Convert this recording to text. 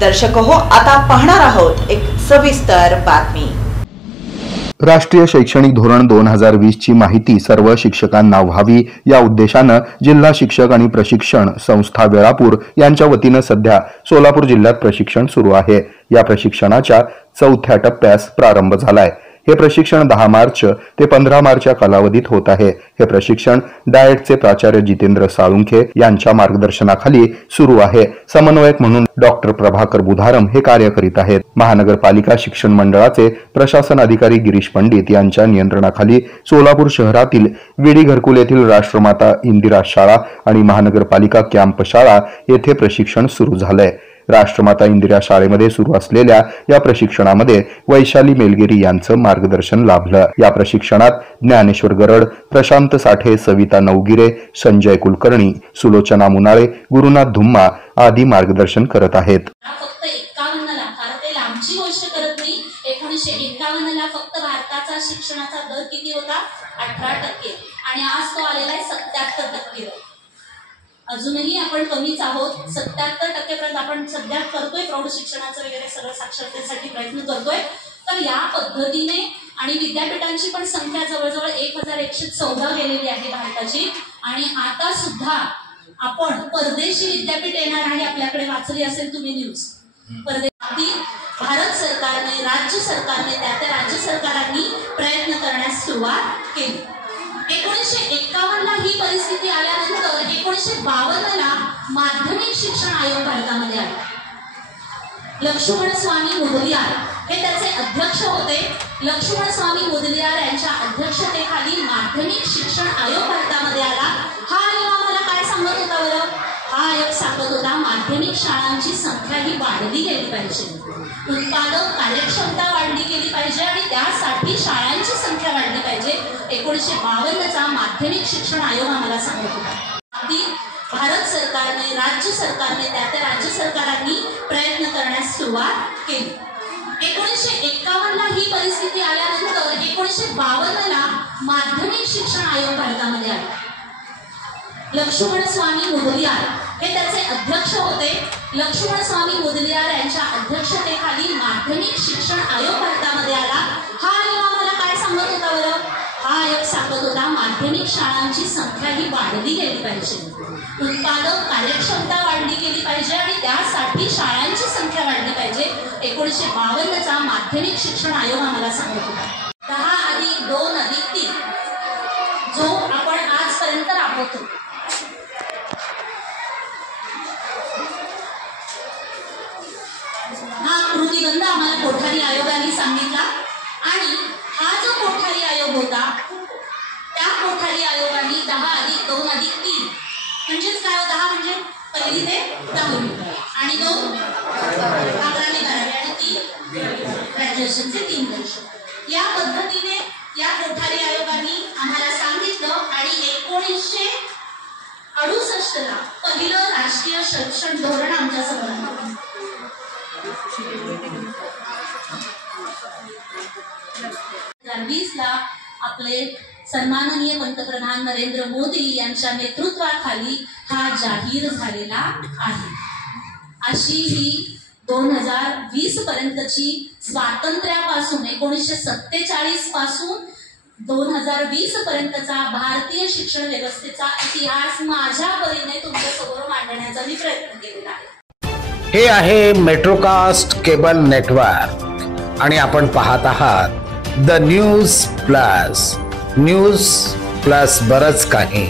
दर्शक हो, आता पाहणार आहोत एक सविस्तर बातमी। राष्ट्रीय शैक्षणिक धोरण 2020 ची माहिती सर्व शिक्षकांना व्हावी या उद्देशाने जिल्हा शिक्षक आणि प्रशिक्षण संस्था वेळापूर यांच्या वतीने सध्या सोलापूर जिल्ह्यात प्रशिक्षण सुरू आहे। या प्रशिक्षणाच्या चौथ्या टप्प्यास प्रारंभ झालाय। हे प्रशिक्षण 10 मार्च ते 15 मार्च या कालावधीत होत आहे। हे प्रशिक्षण डाएटचे प्राचार्य जितेंद्र साळुंखे यांच्या मार्गदर्शनाखाली सुरू आहे। समन्वयक म्हणून डॉक्टर प्रभाकर बुधारम हे कार्य करीत आहेत। महानगरपालिका शिक्षण मंडळाचे प्रशासन अधिकारी गिरीश पंडित यांच्या नियंत्रणाखाली सोलापूर शहरातील विडी घरकुल येथील राष्ट्रमाता इंदिरा शाळा आणि महानगरपालिका कॅम्प शाळा येथे प्रशिक्षण सुरू झालंय। राष्ट्रमाता इंदिरा शाळेमध्ये सुरू असलेल्या या प्रशिक्षणामध्ये वैशाली मेलगिरी यांचं मार्गदर्शन लाभलं। या प्रशिक्षणात ज्ञानेश्वर गरड, प्रशांत साठे, सविता नवगिरे, संजय कुलकर्णी, सुलोचना मुनाळे, गुरुनाथ धुम्मा आदी मार्गदर्शन करत आहेत। फक्त 51 ला भारतातील आमची गोष्ट करत नाही। 1951 ला फक्त भारताचा शिक्षणाचा दर किती होता? 18% आणि आज तो आलेला आहे 77%। अजूनही आपण कमीच आहोत। 77% पर्यंत आपण सध्या करतोय प्रौढ शिक्षणाचं वगैरे सगळं साक्षरतेसाठी प्रयत्न करतोय। तर या पद्धतीने आणि विद्यापीठांची पण संख्या जवळजवळ 1114 गेलेली आहे भारताची। आणि आता सुद्धा आपण परदेशी विद्यापीठ येणार आहे आपल्याकडे, वाचली असेल तुम्ही न्यूज। परदेशी भारत सरकारने, राज्य सरकारने, त्या राज्य सरकारांनी प्रयत्न करण्यास सुरुवात केली। 1951 ला ही परिस्थिती आल्यानंतर 1952 ला माध्यमिक शिक्षण आयोग भारतामध्ये आला। लक्ष्मण स्वामी मुदलियार हे त्याचे अध्यक्ष होते। लक्ष्मण स्वामी मुदलियार यांच्या अध्यक्षतेखाली माध्यमिक शिक्षण आयोग भारतामध्ये आला। हा आयोग आम्हाला काय सांगत होता बरं? हा आयोग सांगत होता माध्यमिक शाळांची संख्या ही वाढली गेली पाहिजे, उत्पादक कार्यक्षमता वाढली गेली पाहिजे आणि त्यासाठी शाळांची संख्या वाढली पाहिजे। 1952 चा माध्यमिक शिक्षण आयोग आम्हाला सांगत होता। भारत सरकारने, राज्य सरकारने, त्या राज्य सरकारांनी प्रयत्न करण्यास सुरुवात केली। 1951 ला ही परिस्थिती आल्यानंतर 1952 ला माध्यमिक शिक्षण आयोग भारतामध्ये आला। लक्ष्मण स्वामी मुदलियार हे त्याचे अध्यक्ष होते। लक्ष्मण स्वामी मुदलियार यांच्या अध्यक्षतेखाली माध्यमिक शिक्षण आयोग भारतामध्ये आला। हा आयोग आम्हाला काय सांगत होता बरं? हा आयोग सांगत होता माध्यमिक शाळांची संख्या ही वाढली गेली पाहिजे, उत्पादक कार्यक्षमता वाढली गेली पाहिजे आणि त्यासाठी शाळांची संख्या वाढली पाहिजे। 1952 चा माध्यमिक शिक्षण आयोग आम्हाला सांगत होता। 10+2+3 जो आपण आजपर्यंत राबवतो। हा कृतीबंध आम्हाला कोठारी आयोगाने सांगितला आणि हा जो कोठारी आयोग होता त्या कोठारी आयोगाने 10+2+3 म्हणजेच काय? 10 म्हणजे पहिली ते 10वी आणि 2 11वी 12वी आणि 3 ग्रॅज्युएशनचे 3 वर्ष। या पद्धतीने या कोठारी आयोगाने आम्हाला सांगितलं आणि 1968 ला पहिलं राष्ट्रीय शिक्षण धोरण आमच्या समोर आलं। 2020 ला आपले सन्माननीय पंतप्रधान नरेंद्र मोदी यांच्या नेतृत्वाखाली हा जाहीर झालेला आहे। अशी ही 2020 पर्यंतची स्वातंत्र्यापासून 1947 पासून 2020 पर्यंतचा भारतीय शिक्षण व्यवस्थेचा इतिहास माझ्या परीने तुमच्या समोर मांडण्याचा मी प्रयत्न केलेला आहे। हे आहे मेट्रोकास्ट केबल नेटवर्क आणि आपण पाहत आहात द न्यूज प्लस बरच काही।